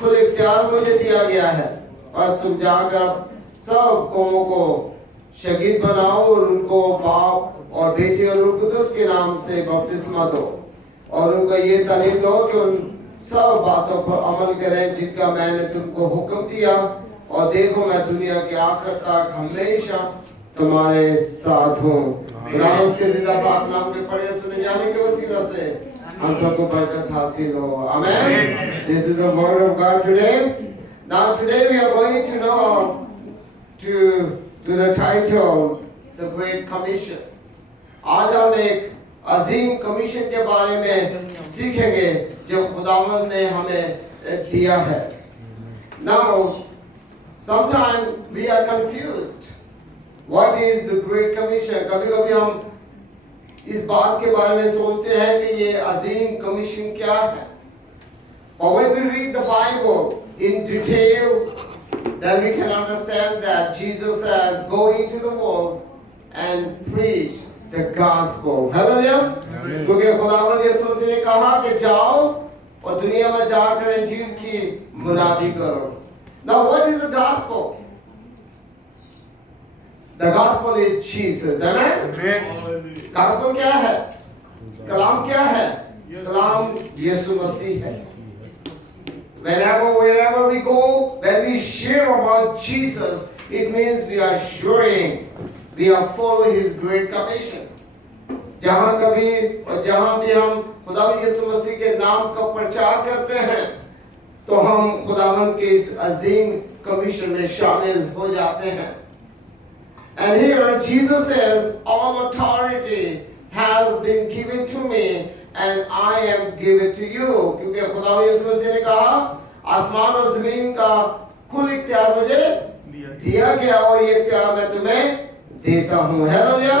खुद इख्तियार मुझे दिया गया है, बस तुम जाकर सब कौमों को शहीद बनाओ और उनको बाप और बेटे और रूह कुदस के नाम से बपतिस्मा दो और उनको ये तालीम दो कि उन सब बातों पर अमल करें जिनका मैंने तुमको हुक्म दिया, और देखो मैं दुनिया के आखिर तक हमेशा तुम्हारे साथ हूँ। खुदावंद के जिंदा पाक नाम के पढ़े सुने जाने के वसीला से हम सबको बरकत हासिल हो। आमेन। This is the word of God today. Now today we are going to know to the title The Great Commission. आज हम एक अजीम कमीशन के बारे में सीखेंगे जो खुदावंद ने हमें दिया है। Now sometimes we are confused. What is the Great Commission? कभी-कभी हम इस बात के बारे में सोचते हैं कि ये अजीम कमीशन क्या है। But when we read the Bible in detail, then we can understand that Jesus said, "Go into the world and preach the gospel." Hallelujah. क्योंकि खुदावंद यीशु मसीह ने कहा कि जाओ और दुनिया में जाकर इंजील की मुनादी करो। Now what is the gospel? The gospel is Jesus. Amen. Gospel क्या है? कलाम क्या है? कलाम यीशु मसीह है। Wherever we go, when we share about Jesus, it means we are sharing, we are following His great commission. जहाँ कभी और जहाँ भी हम खुदावंद यीशु मसीह के नाम का प्रचार करते हैं, तो हम खुदावंद के इस अजीम कमीशन में शामिल हो जाते हैं। And here Jesus says, "All authority has been given to me, and I am given to you." क्योंकि खुदावंद यीशु मसीह ने कहा, आसमान और जमीन का कुल इख्तियार मुझे दिया गया और ये इख्तियार मैं तुम्हें देता हूँ। Hallelujah.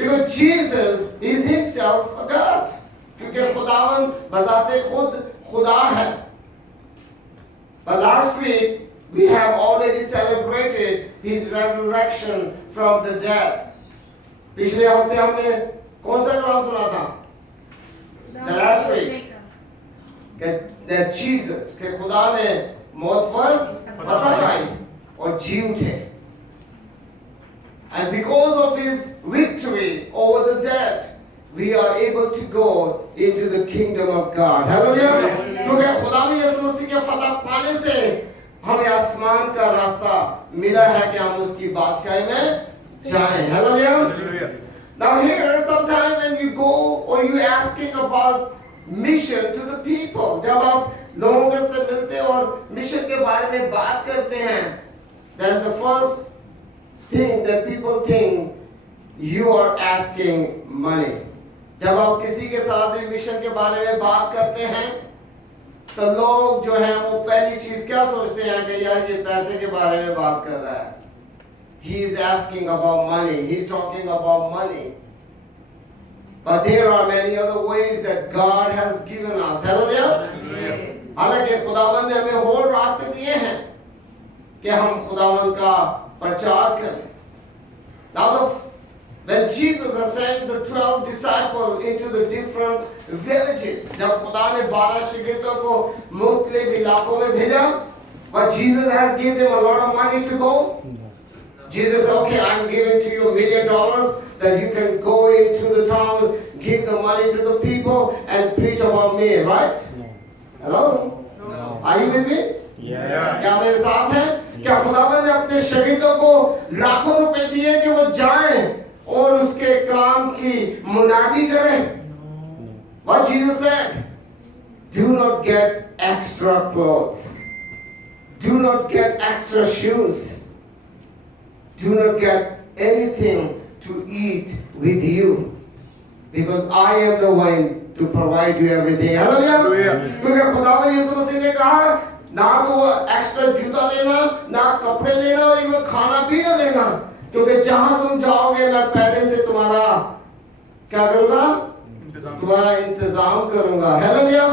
Because Jesus is himself a God. क्योंकि खुदावंद बजाते खुद खुदा है। But last week we have already celebrated his resurrection from the dead. पिछले हफ्ते हमने कौन सा कलाम सुना था? The last week. That Jesus, के खुदा ने मौत पर फतह पाई और जी उठे. And because of his victory over the dead, we are able to go into the kingdom of God. Hallelujah. क्योंकि खुदा में यीशु मसीह के फतह पाने से हमें आसमान का रास्ता मिला है कि हम उसकी बादशाही में जाएं। Hallelujah. Now here, sometimes when you go or you asking about mission to the people, जब आप लोगों से मिलते और मिशन के बारे में बात करते हैं, then the first thing that people think you are asking money. जब आप किसी के साथ भी मिशन के बारे में बात करते हैं, तो लोग जो हैं वो पहली चीज क्या सोचते हैं कि यार ये पैसे के बारे में बात कर रहा है. He is asking about money. He is talking about money. But there are many other ways that God has given us. Hallelujah. हालांकि खुदावंद ने हमें और रास्ते दिए हैं कि हम खुदावंद का प्रचार करें. Now, when Jesus has sent the 12 disciples into the different villages, जब खुदा ने 12 शिगिर्दों को मुख्तलिफ इलाकों में भेजा, but Jesus has given them a lot of money to go. Jesus said, "Okay, I'm giving to you $1 million that you can go into the town, give the money to the people, and preach about me." Right? Hello? No. Are you with me? Yeah. क्या मेरे साथ हैं? क्या खुदावंद ने अपने शहीदों को लाखों रुपए दिए कि वो जाएं और उसके काम की मुनादी करें? What Jesus said? Do not get extra clothes. Do not get extra shoes. Do not get anything to eat with you, because I am the one to provide you everything. Hallelujah. क्योंकि खुदावंद यीशु मसीह ने कहा, ना तो extra जूता लेना, ना कपड़े लेना, और इवन खाना भी ना लेना, क्योंकि जहां तुम जाओगे मैं पहले से तुम्हारा क्या करूंगा? तुम्हारा इंतजाम करूंगा. Hallelujah.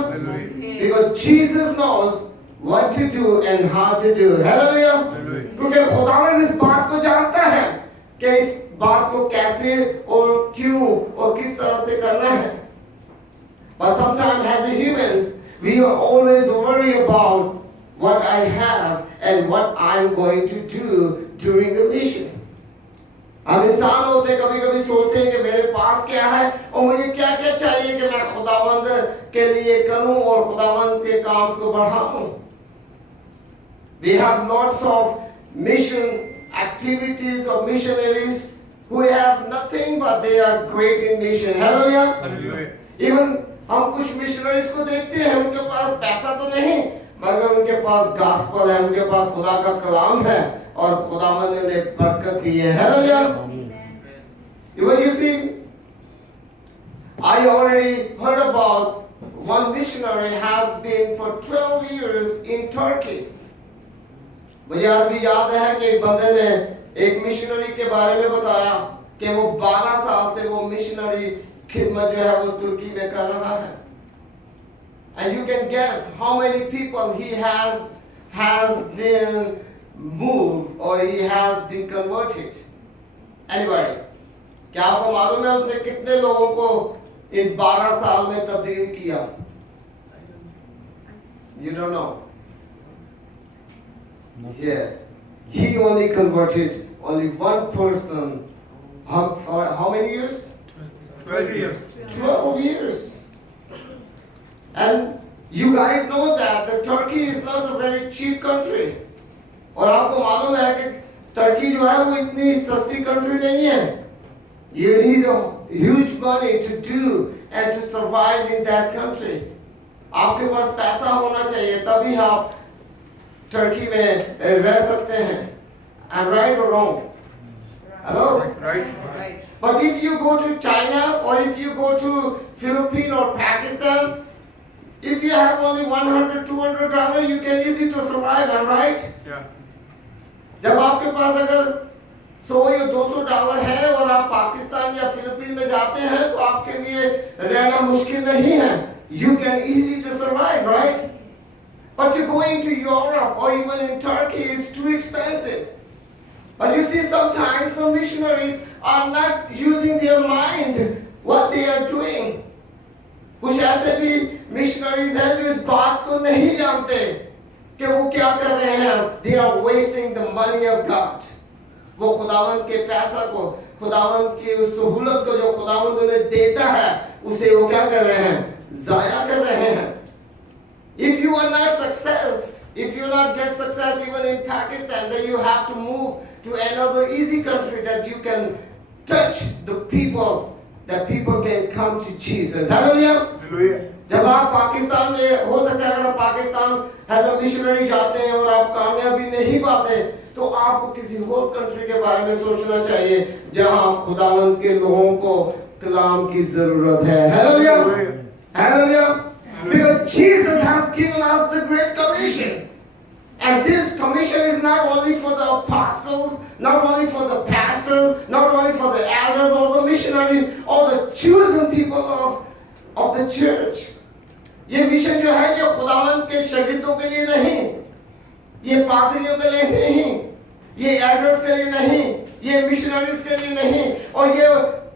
Because Jesus knows what to do and how to do. Hallelujah. क्योंकि खुदावंद इस बात को जानता है कि इस बात को कैसे और क्यों और किस तरह से करना है. But sometimes as humans We are always worry about what I have and what I'm going to do during the mission. हम इंसान होते कभी कभी सोचते हैं कि मेरे पास क्या है और मुझे क्या क्या चाहिए कि मैं खुदावंद के लिए करूं और खुदावंद के काम को बढ़ाऊं. We have lots of mission activities of missionaries who have nothing but they are great in mission. Hallelujah. Hallelujah. Even हम कुछ मिशनरीज को देखते हैं उनके पास पैसा तो नहीं मगर उनके पास गॉस्पेल है उनके पास खुदा का कलाम है और खुदावंद ने उन्हें बरकत दी है. Hallelujah. Even you see, I already heard about one missionary has been for 12 years in Turkey. मुझे आज भी याद है कि एक बंदे ने एक मिशनरी के बारे में बताया कि वो 12 साल से वो मिशनरी खिदमत जो है वो तुर्की में कर रहा है. And you can guess how many people he has been moved or he has been converted. Anybody? क्या आपको मालूम है उसने कितने लोगों को इन 12 साल में तब्दील किया? You don't know. Yes. He only converted only one person. For how many years? 12 years. 12 years. And you guys know that the Turkey is not a very cheap country. और आपको मालूम है कि टर्की जो है वो इतनी सस्ती कंट्री नहीं है. You need a huge money to do and to survive in that country. आपके पास पैसा होना चाहिए तभी आप टर्की में रह सकते हैं. I'm right or wrong? Hello? Right. But if you go to China or if you go to Philippines or Pakistan, if you have only $100, $200, you can easily to survive, am I right? Yeah. जब आपके पास अगर 100 या $200 है और आप पाकिस्तान या Philippine में जाते हैं तो आपके लिए रहना मुश्किल नहीं है. You can easily to survive, right? But to go into Europe or even in Turkey is too expensive. But you see, sometimes some missionaries are not using their mind what they are doing. कुछ ऐसे भी missionaries हैं जो इस बात को नहीं जानते कि वो क्या कर रहे हैं. They are wasting the money of God. वो खुदावंद के पैसा को खुदावंद की उस सहूलत को जो खुदावंद उन्हें देता है उसे वो क्या कर रहे हैं? जाया कर रहे हैं. If you are not success, if you not get success even in Pakistan, then you have to move to another easy country that you can touch the people, that people can come to Jesus. Hallelujah. Hallelujah. जब आप पाकिस्तान में हो सकता है अगर आप Pakistan as a missionary जाते हैं और आप कामयाबी नहीं पाते तो आपको किसी और कंट्री के बारे में सोचना चाहिए जहां खुदावंद के लोगों को कलाम की जरूरत है. Hallelujah. Hallelujah. Because Jesus has given us the Great Commission. And this commission is not only for the apostles, not only for the pastors, not only for the elders or the missionaries or the chosen people of the church. ये mission जो है ये खुदावंद के शागिर्दों के लिए नहीं, ये पादरियों के लिए नहीं, ये एल्डर्स के लिए नहीं, ये मिशनरीज के लिए नहीं और ये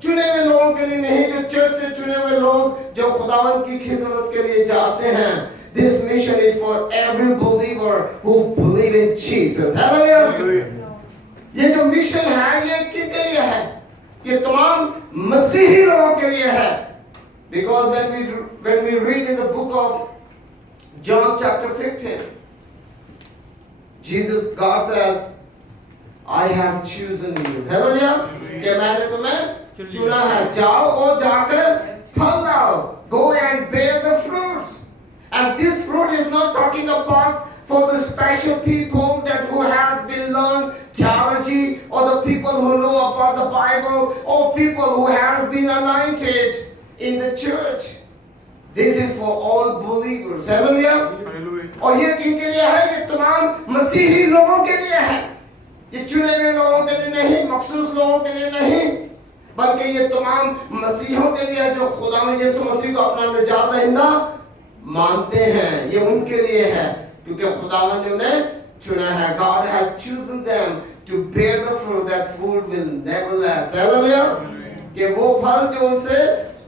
चुने हुए लोगों के लिए नहीं जो चर्च से चुने हुए लोग जो खुदावंद की खिदमत के लिए जाते हैं. This mission is for every believer who believe in Jesus. Hallelujah. ये जो मिशन है ये किसके लिए है? ये तमाम मसीही लोगों के लिए है. Because when we read in the book of John chapter 15, God says, I have chosen you. Hallelujah. कि मैंने तुम्हें चुना है. जाओ और जाकर फल लाओ. Go and bear the fruits. And this fruit is not talking about for the special people that who have been learned theology or the people who know about the Bible or people who has been anointed in the church. This is for all believers. Hallelujah. और ये किनके लिए है? ये तमाम मसीही लोगों के लिए है. ये चुने हुए लोगों के लिए नहीं, मखसूस लोगों के लिए नहीं, बल्कि ये तमाम मसीहों के लिए जो खुदा में यीशु मसीह को अपना निजात दहिंदा मानते हैं. ये उनके लिए है क्योंकि खुदावंद ने उन्हें चुना है. God has chosen them to bear the fruit. That fruit will never last. Hallelujah. कि वो फल जो उनसे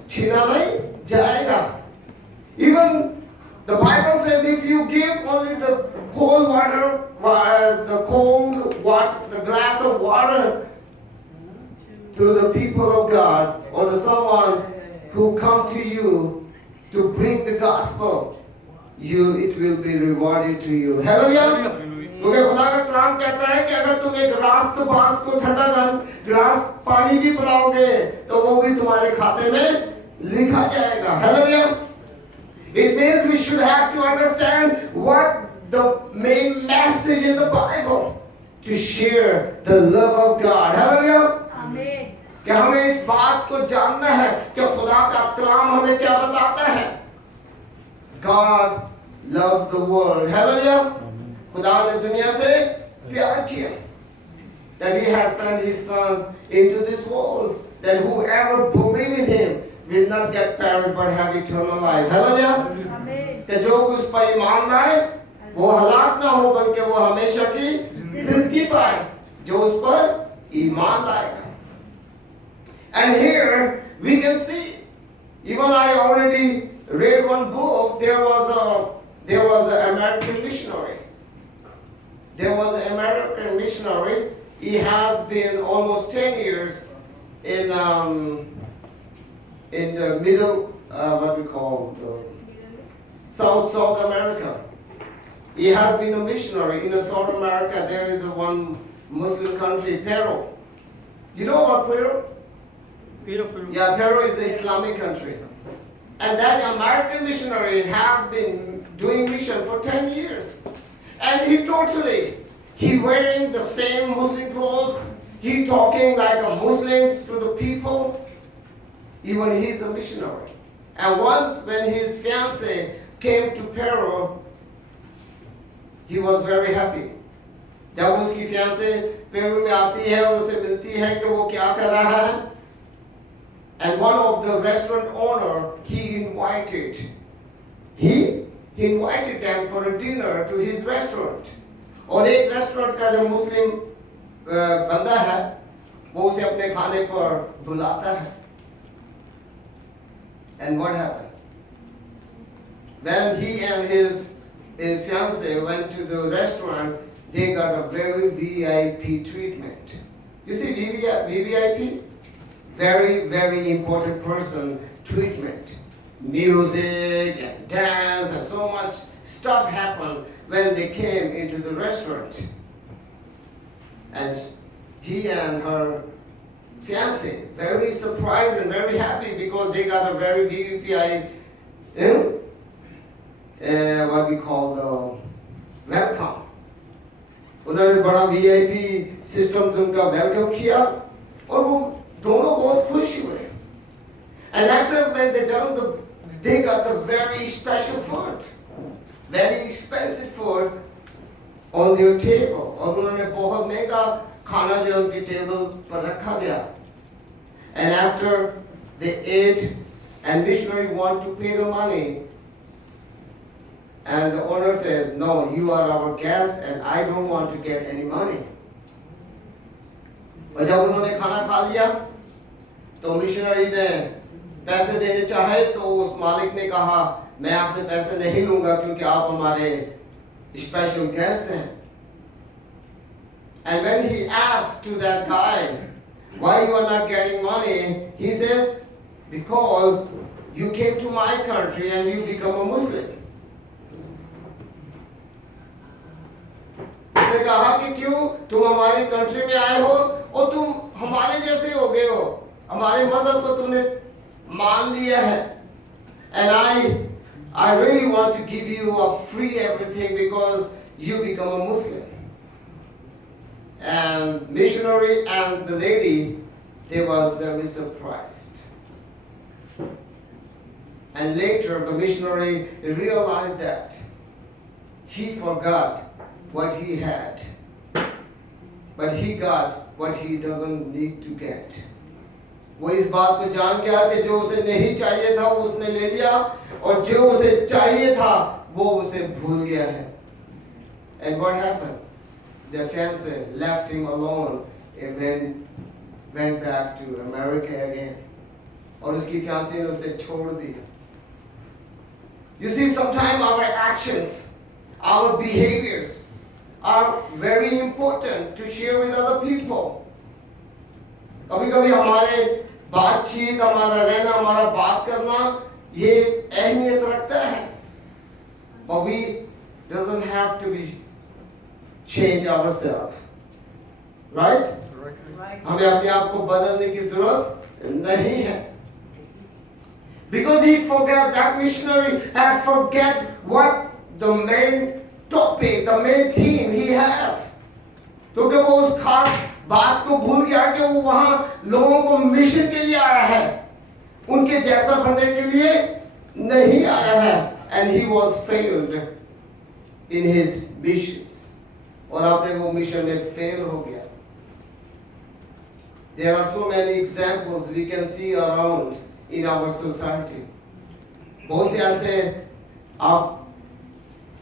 छीना नहीं जाएगा. Even The Bible says if you give only the cold water, the glass of water to the people of God or to someone who come to you to bring the gospel, it will be rewarded to you. Hallelujah. क्योंकि खुदा का कलाम कहता है कि अगर तुम एक रास्त बांस को ठंडा गिलास पानी भी पिलाओगे तो वो भी तुम्हारे खाते में लिखा जाएगा. Hallelujah. It means we should have to understand what the main message in the Bible to share the love of God. Hallelujah. Amen. कि हमें इस बात को जानना है कि खुदा का कलाम हमें क्या बताता है. God loves the world. Hallelujah. खुदा ने दुनिया से प्यार किया. That he has sent his son into this world. That whoever believes in him will not get perished but have eternal life. Hallelujah. Amen. कि जो उस पर ईमान लाए वो हलाक ना हो बल्कि वो हमेशा की जिंदगी पाए जो उस पर ईमान लाएगा. And here we can see, even I already read one book. There was an American missionary. There was an American missionary. He has been almost 10 years in the middle, what we call South America. He has been a missionary in South America. There is one Muslim country, Peru. You know about Peru? Peru. Yeah, Peru is an Islamic country. And that American missionary have been doing mission for 10 years. And he wearing the same Muslim clothes. He talking like a Muslim to the people. Even he's a missionary. And once when his fiancée came to Peru, he was very happy. जब उसकी fiancée Peru में आती है और उसे मिलती है कि वो क्या कर रहा है. And one of the restaurant owner, he invited them for a dinner to his restaurant. और एक रेस्टोरेंट का जो मुस्लिम बंदा है वो उसे अपने खाने पर बुलाता है. And what happened? When he and his fiancée went to the restaurant, they got a very VIP treatment. You see VVIP? Very, very important person treatment. Music and dance and so much stuff happened when they came into the restaurant. And he and her fiancé very surprised and very happy because they got a very VVIP, what we call the welcome. उन्होंने बड़ा VIP system से उनका welcome किया और वो दोनों बहुत खुश हुए. And after when they got the very special food, very expensive food on their table. और उन्होंने बहुत महंगा खाना जो उनकी टेबल पर रखा गया. And after they ate, and missionary want to pay the money, and the owner says, "No, you are our guest, and I don't want to get any money." और जब उन्होंने खाना खा लिया, तो मिशनरी ने पैसे देने चाहे तो उस मालिक ने कहा मैं आपसे पैसे नहीं लूंगा क्योंकि आप हमारे स्पेशल गेस्ट हैं. And when he asked to that guy, why you are not getting money, he says, because you came to my country and you become a Muslim. उसने कहा कि क्यों तुम हमारी कंट्री में आए हो और तुम हमारे जैसे हो गए हो, हमारे मजहब को तुमने मान लिया है. And I really want to give you a free everything because you become a Muslim. And missionary and the lady, they was very surprised. And later the missionary realized that he forgot what he had, but he got what he doesn't need to get. वो इस बात को जान गया कि जो उसे नहीं चाहिए था वो उसने ले लिया और जो उसे चाहिए था वो उसे भूल गया है. And what happened? The fiancé left him alone and then went back to America again. और उसकी fiancée ने उसे छोड़ दिया. You see, sometimes our actions, our behaviors are very important to share with other people. कभी कभी हमारे बातचीत, हमारा रहना, हमारा बात करना ये अहमियत रखता है. But we doesn't have to be change ourselves. Right? Right. हमें अपने आप को बदलने की जरूरत नहीं है. Because he forgot, that missionary had forget what the main topic, the main theme he has. क्योंकि वो उस खास बात को भूल गया कि वो वहां लोगों को मिशन के लिए आया है, उनके जैसा बनने के लिए नहीं आया है. And he was failed in his missions. और आपने वो मिशन में फेल हो गया. There are so many examples we can see around in our society. बहुत से ऐसे आप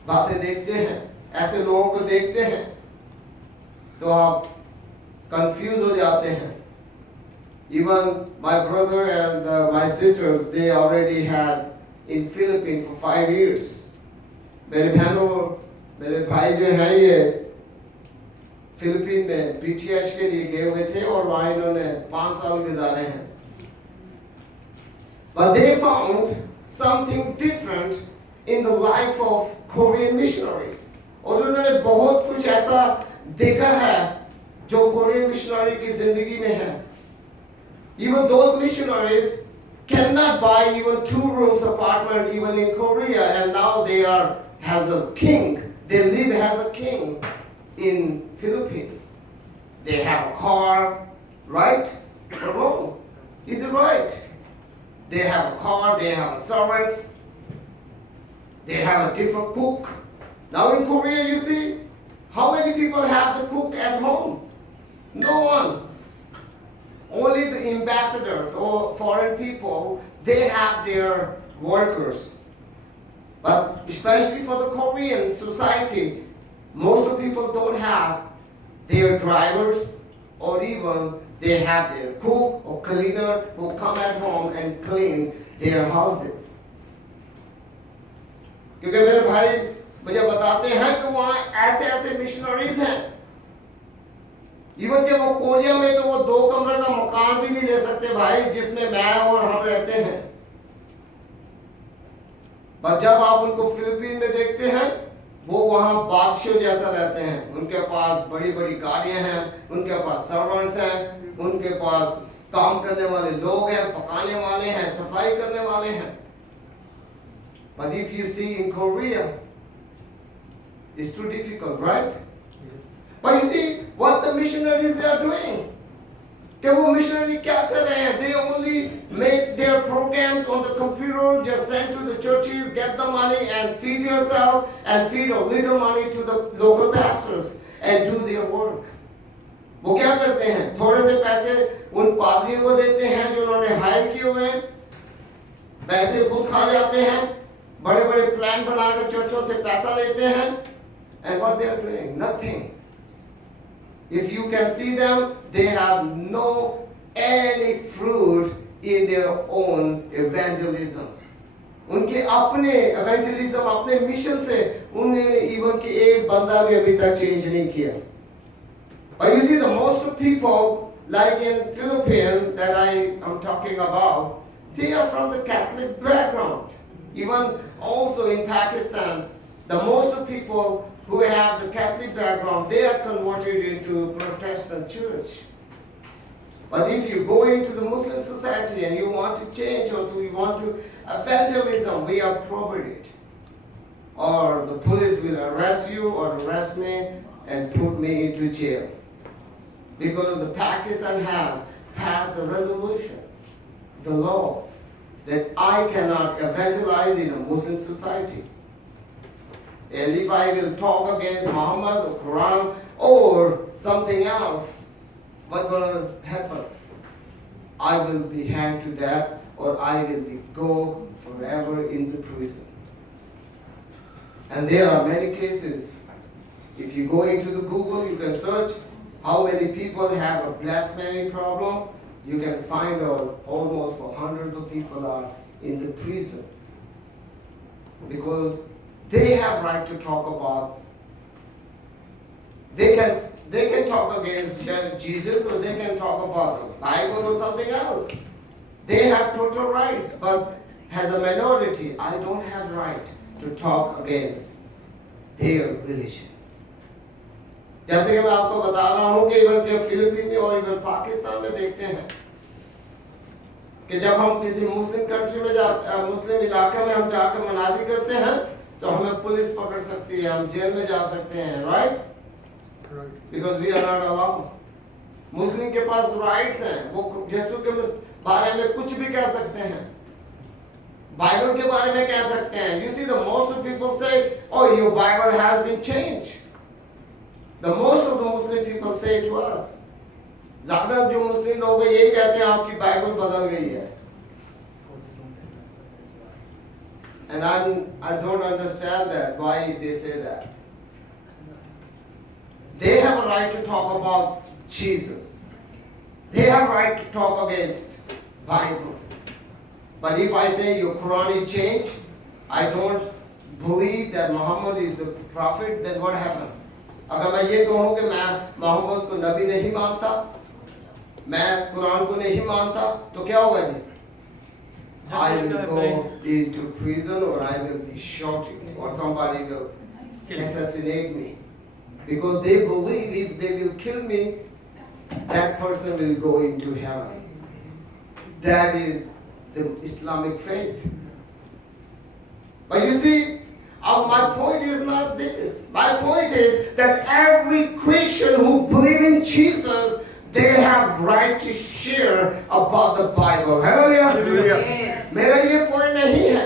बातें देखते हैं, ऐसे लोगों को देखते हैं, तो आप कंफ्यूज हो जाते हैं. Even my brother and my sisters, they already had in Philippines for 5 years. मेरे बहनों, मेरे भाई जो हैं ये फिलीपीन में PTH के लिए गए हुए थे और वहाँ इन्होंने 5 साल गुजारे हैं. But they found something different in the life of Korean missionaries. और उन्होंने बहुत कुछ ऐसा देखा है जो कोरियन मिशनरी की जिंदगी में है. Even those missionaries cannot buy even 2 rooms apartment even in Korea, and now they are as a king. They live as a king in Philippines. They have a car, right? Or wrong? Is it right? They have a car, they have servants, they have a different cook. Now in Korea, you see, how many people have the cook at home? No one. Only the ambassadors or foreign people, they have their workers. But especially for the Korean society, most of the people don't have their drivers, or even they have their cook or cleaner who come at home and clean their houses. क्योंकि मेरे भाई मुझे बताते हैं कि वहाँ ऐसे ऐसे मिशनरीज हैं, इवन कि वो कोरिया में तो वो 2 कमरे का मकान भी नहीं ले सकते भाई, जिसमें मैं और हम रहते हैं. पर जब आप उनको फिलीपीन में देखते हैं, वो वहाँ बादशाह जैसा रहते हैं. उनके पास बड़ी बड़ी गाड़ियां हैं, उनके पास सर्वेंट्स हैं, उनके पास काम करने वाले लोग हैं, पकाने वाले हैं, सफाई करने वाले हैं. But if you see in Korea, it's too difficult, right? But you see what the missionaries they are doing. कि वो मिशनरी क्या कर रहे हैं? They only make their programs on the computer, just send to the churches, get the money and feed yourself and feed a little money to the local pastors and do their work. वो क्या करते हैं? थोड़े से पैसे उन पादरियों को देते हैं जो उन्होंने हायर किए हुए हैं, पैसे खुद खा जाते हैं, बड़े बड़े प्लान बनाकर चर्चों से पैसा लेते हैं, and what they are doing? Nothing. If you can see them, they have no any fruit in their own evangelism. उनके अपने evangelism, अपने मिशन से उन्होंने even कि एक बंदा भी अभी तक change नहीं किया. But you see, the most people, like in Philippines that I am talking about, they are from the Catholic background. Even also in Pakistan, the most people who have the Catholic background, they are converted into Protestant church. But if you go into the Muslim society and you want to change or you want to evangelism, we are prohibited. Or the police will arrest you or arrest me and put me into jail. Because the Pakistan has passed the resolution, the law, that I cannot evangelize in a Muslim society. And if I will talk against Muhammad or Quran or something else, what's going to happen? I will be hanged to death, or I will be go forever in the prison. And there are many cases. If you go into the Google, you can search how many people have a blasphemy problem. You can find out almost for hundreds of people are in the prison. because they have right to talk about. They can talk against Jesus, or they can talk about the Bible or something else. They have total rights, but as a minority, I don't have right to talk against their religion. जैसे कि मैं आपको बता रहा हूँ कि even के Philippine में और इवन पाकिस्तान में देखते हैं कि जब हम किसी मुस्लिम कंट्री में जाते हैं, मुस्लिम इलाके में हम जाकर मनादी करते हैं, तो हमें पुलिस पकड़ सकती है, हम जेल में जा सकते हैं, right? Because we are not allowed. मुस्लिम के पास राइट्स हैं, वो यीशु के बारे में कुछ भी कह सकते हैं, बाइबल के बारे में कह सकते हैं. You see, the most of people say, "Oh, your Bible has been changed." The most of the Muslim people say to us. ज़्यादा जो मुस्लिम लोग हैं यही कहते हैं आपकी बाइबल बदल गई है. And I don't understand that, why they say that. They have a right to talk about Jesus. They have a right to talk against Bible. But if I say your Quran is changed, I don't believe that Muhammad is the prophet, then what happened? अगर मैं ये कहूँ कि मैं मोहम्मद को नबी नहीं मानता, मैं कुरान को नहीं मानता, तो क्या होगा जी? I will go into prison, or I will be shot, or somebody will assassinate me. Because they believe if they will kill me, that person will go into heaven. That is the Islamic faith. But you see, my point is not this. My point is that every Christian who believes in Jesus, they have right to share about the Bible. Hallelujah. मेरा ये point नहीं है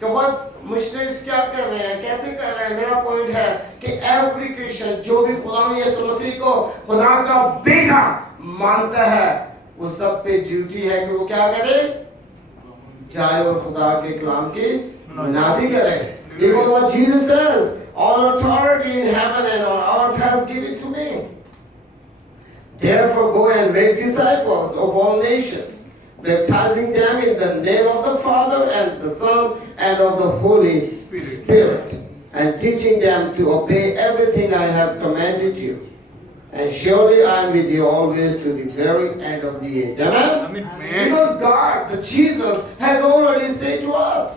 कि वह missionaries क्या कर रहे हैं, कैसे कर रहे हैं. मेरा पॉइंट है कि एवरी क्रिश्चियन जो भी खुदा यीशु मसीह को खुदा का बेटा मानता है, वो सब पे ड्यूटी है कि वो क्या करे, जाए और खुदा के कलाम की मनादी करे. Because what Jesus says, all authority in heaven and on earth has given to me. Therefore go and make disciples of all nations, baptizing them in the name of the Father and the Son and of the Holy Spirit, and teaching them to obey everything I have commanded you. And surely I am with you always to the very end of the age. Amen? Because God, the Jesus, has already said to us,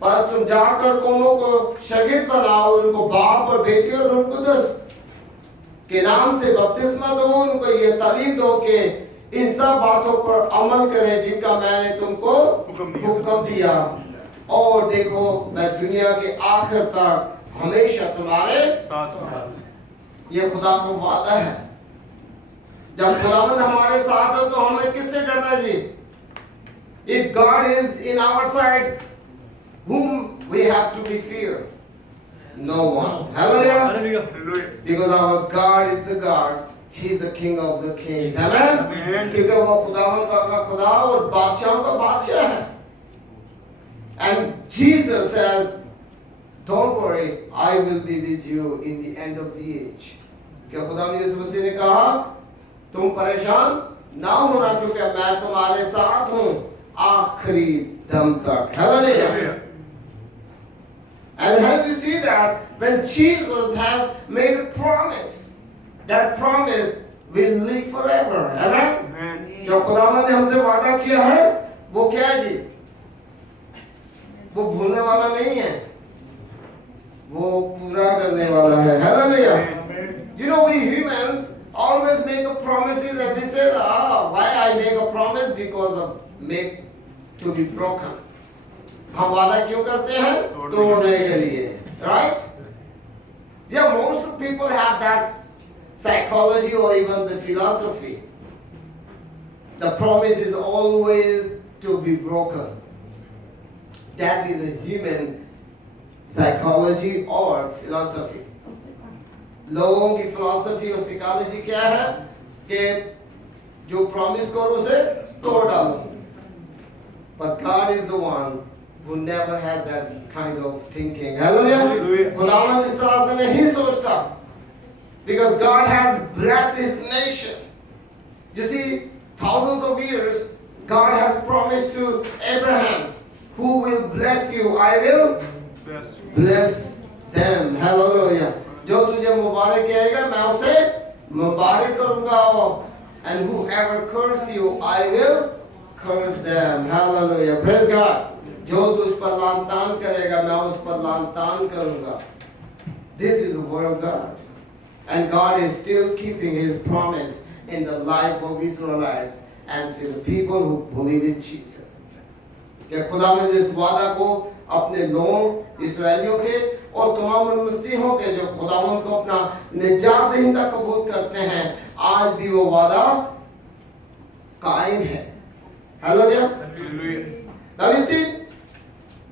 बस तुम जाकर कौमों को शहीद बनाओ, उनको बाप और बेटे और उनको दस के नाम से बपतिस्मा दो, उनको ये तालीम दो कि इन सब बातों पर अमल करें जिनका मैंने तुमको हुक्म दिया, और देखो मैं दुनिया के आखिर तक हमेशा तुम्हारे साथ. ये खुदा का वादा है. जब खुदावंद हमारे साथ हो तो हमें किससे डरना जी? If God is in our side, whom we have to be feared? No one. Hallelujah. Because our God is the God. He is the King of the kings. Amen. क्योंकि वो खुदावंद का खुदा और बादशाहों का बादशाह है. And Jesus says, don't worry, I will be with you in the end of the age. क्या खुदा यीशु मसीह ने कहा, तुम परेशान ना होना क्योंकि मैं तुम्हारे साथ हूँ आखिरी दम तक. Hallelujah. And as you see that, when Jesus has made a promise, that promise will live forever. Amen? जो खुदावंद ने हमसे वादा किया है, वो क्या है जी? वो भूलने वाला नहीं है, वो पूरा करने वाला है. Hallelujah. You know, we humans always make a promises and we say, why I make a promise? Because of make to be broken. हम वादा क्यों करते हैं? तोड़ने के लिए. Right? Yeah, most people have that psychology or even the philosophy. The promise is always to be broken. That is a human psychology or philosophy. लोगों की philosophy और psychology क्या है? कि जो promise करो उसे तोड़ डालो. But God is the one who never had that kind of thinking. Hallelujah. खुदावंद इस तरह से नहीं सोचता. Because God has blessed His nation. You see, thousands of years, God has promised to Abraham, who will bless you, I will bless them. Hallelujah. जो तुझे मुबारक कहेगा मैं उसे मुबारक करूंगा. And whoever curse you, I will curse them. Hallelujah. Praise God. जो तुझ पर लान तान करेगा मैं उस पर लान तान करूंगा. This is the word of God. And God is still keeping his promise in the life of Israelites and to the people who believe in Jesus. कि खुदा ने इस वादा को अपने लोगों इस्राएलियों के और तमाम मसीहों के जो खुदावंद को अपना निजात दहिंदा कबूल करते हैं आज भी वो वादा कायम है. Hallelujah. Now you see,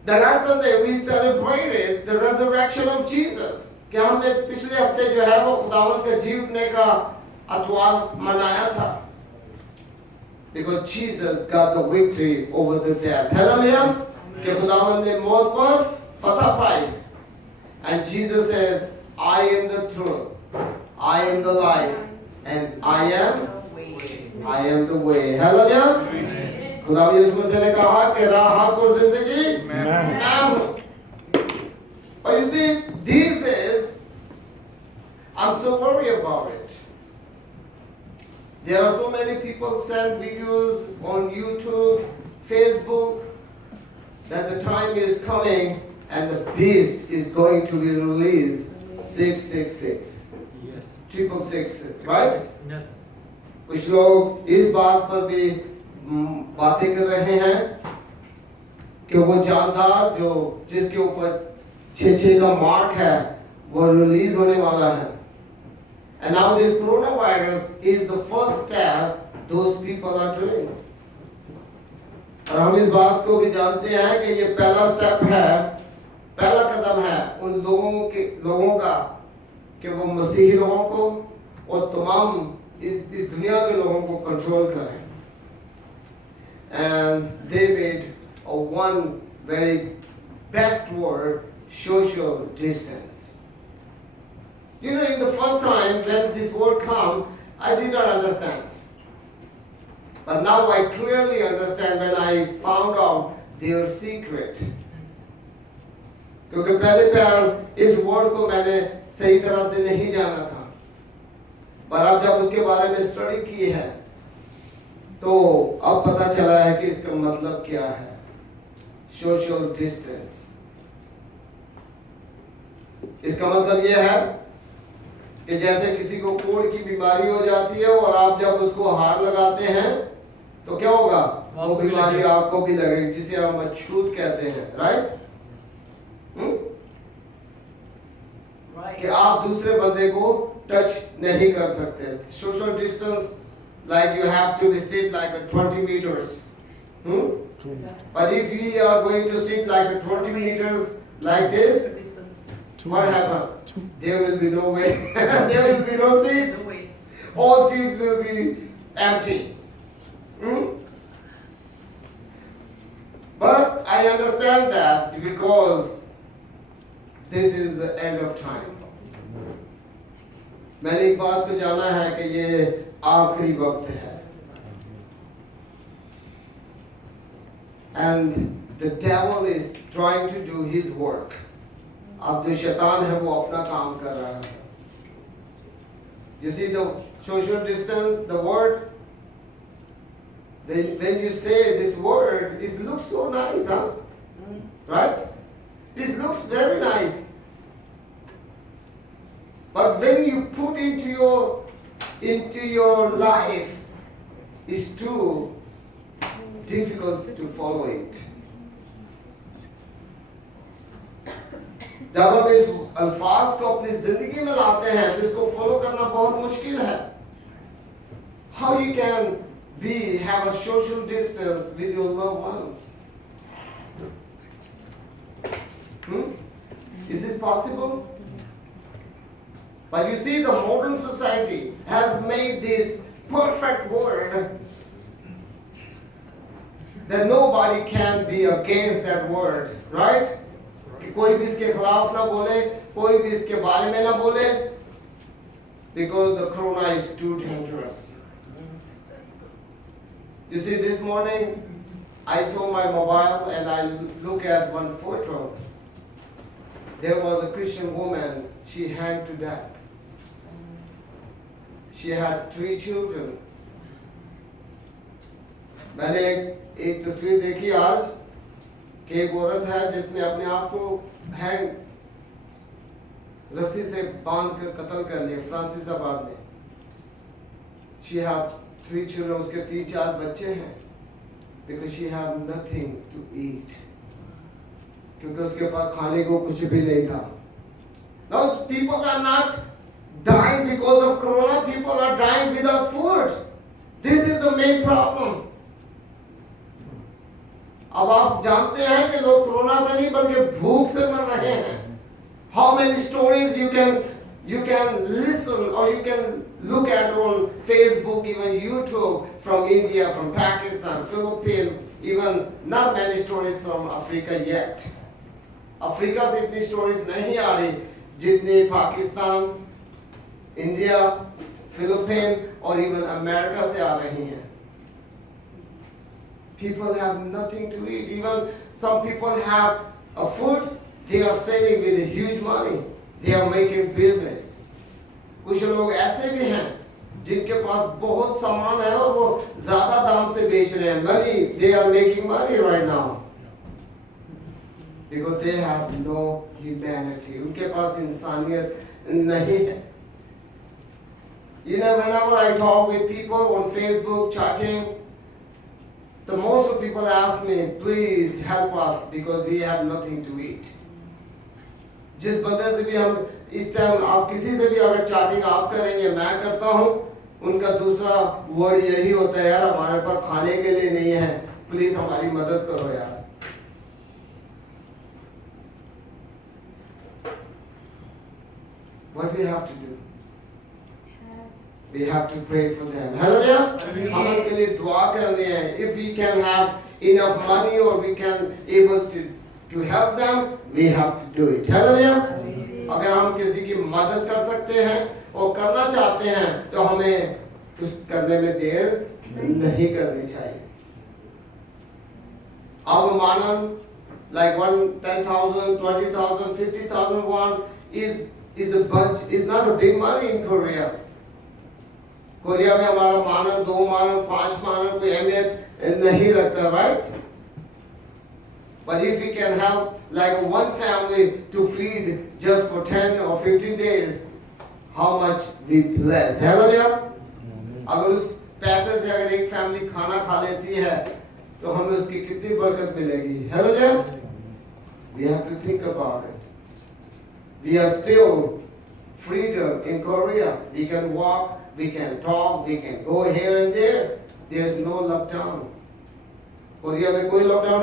the last Sunday we celebrated the resurrection of Jesus. कि हमने पिछले हफ्ते जो है वो खुदावंद के जी उठने का अतवार मनाया था. Because Jesus got the victory over the death. Hallelujah. कि खुदावंद ने मौत पर फतह पाई. And Jesus says, I am the truth, I am the life, and I am the way. Hallelujah. खुदा यीशु मसीह ने कहा कि राह हक और जिंदगी मैं हूँ. But you see, these days, I'm so worried about it. There are so many people send videos on YouTube, Facebook, that the time is coming and the beast is going to be released 666. Yes. 666, right? Yes. कुछ लोग इस बात पर भी बातें कर रहे हैं कि वो जानदार जो जिसके ऊपर 666 का मार्क है वो रिलीज होने वाला है. And now this coronavirus is the first step those people are doing. और हम इस बात को भी जानते हैं कि ये पहला स्टेप है, पहला कदम है उन लोगों का कि वो मसीही लोगों को और तमाम इस दुनिया के लोगों को कंट्रोल करें. And they made a one very best word, social distance. You know, in the first time when this word came, I did not understand. But now I clearly understand when I found out their secret. क्योंकि पहले पहल इस word को मैंने सही तरह से नहीं जाना था. पर अब जब उसके बारे में स्टडी की है तो अब पता चला है कि इसका मतलब क्या है. Social distance. इसका मतलब यह है कि जैसे किसी को कोढ़ की बीमारी हो जाती है और आप जब उसको हार लगाते हैं तो क्या होगा, वो बीमारी आपको भी लगेगी, जिसे हम अछूत कहते हैं. राइट. कि आप दूसरे बंदे को टच नहीं कर सकते. Social distance like you have to be sit like 20 meters. But if we are going to sit like 20 meters like this, what happen? There will be no way. There will be no seats. All seats will be empty. But I understand that because this is the end of time. मैंने एक बात तो जाना है कि ये आखिरी वक्त है. And the devil is trying to do his work. अब जो शैतान है वो अपना काम कर रहा है. You see the social distance, the word. When you say this word, it looks so nice, huh? Right? It looks very nice. But when you put into your life, it's too difficult to follow it. जब हम इस अल्फाज को अपनी जिंदगी में लाते हैं तो इसको फॉलो करना बहुत मुश्किल है. How you can have a social distance with your loved ones? Is it possible? But you see, the modern society has made this perfect word that nobody can be against that word, right? कि कोई भी इसके खिलाफ ना बोले, कोई भी इसके बारे में ना बोले, because the corona is too dangerous. You see, this morning I saw my mobile and I look at one photo. There was a Christian woman, she hanged to death. She had 3 children. मैंने एक तस्वीर देखी आज कि एक औरत है जिसने अपने आप को हैंग रस्सी से बांध कर कत्ल कर लिया फ्रांसिसाबाद में. She had 3 children, उसके 3-4 बच्चे हैं. Because she had nothing to eat. क्योंकि उसके पास खाने को कुछ भी नहीं था. Now people are not dying because of corona. People are dying without food. This is the main problem. अब आप जानते हैं कि लोग कोरोना से नहीं बल्कि भूख से मर रहे हैं. How many stories you can listen or you can look at on Facebook, even YouTube, from India, from Pakistan, Philippines, even not many stories from Africa yet. Africa से इतनी स्टोरीज नहीं आ रही जितनी पाकिस्तान, इंडिया, फिलीपीन और even America से आ रही हैं. People have nothing to eat. Even some people have a food, they are selling with a huge money. They are making business. कुछ लोग ऐसे भी हैं जिनके पास बहुत सामान है और वो ज्यादा दाम से बेच रहे हैं. Money, they are making money right now. Because they have no humanity. उनके पास इंसानियत नहीं है. You know, whenever I talk with people on Facebook, chatting, the most of people ask me, please help us because we have nothing to eat. जिस बंदे से भी हम इस टाइम आप किसी से भी अगर चैटिंग आप करेंगे, मैं करता हूँ, उनका दूसरा वर्ड यही होता है, यार हमारे पास खाने के लिए नहीं है, प्लीज हमारी मदद करो यार. What we have to do? We have to pray for them. Hallelujah. हम उनके लिए दुआ करनी है. If we can have enough money or we can able to help them, we have to do it. Hallelujah. अगर हम किसी की मदद कर सकते हैं और करना चाहते हैं तो हमें कुछ करने में देर नहीं करनी चाहिए. अवमानन like 10,000, 20,000, 50,000 won is not a big money in Korea. Korea में हमारा मानव 2 मानव 5 मानव कोई अहमियत नहीं रखता, right? But if we can help like one family to feed just for 10 or 15 days, how much we bless. Hallelujah. अगर उस पैसे से अगर एक फैमिली खाना खा लेती है तो हमें उसकी कितनी बरकत मिलेगी. Hallelujah. We have to think about it. We are still freedom in Korea. We can walk, we can talk, we can go here and there. There is no lockdown. Korea में कोई लॉकडाउन नहीं.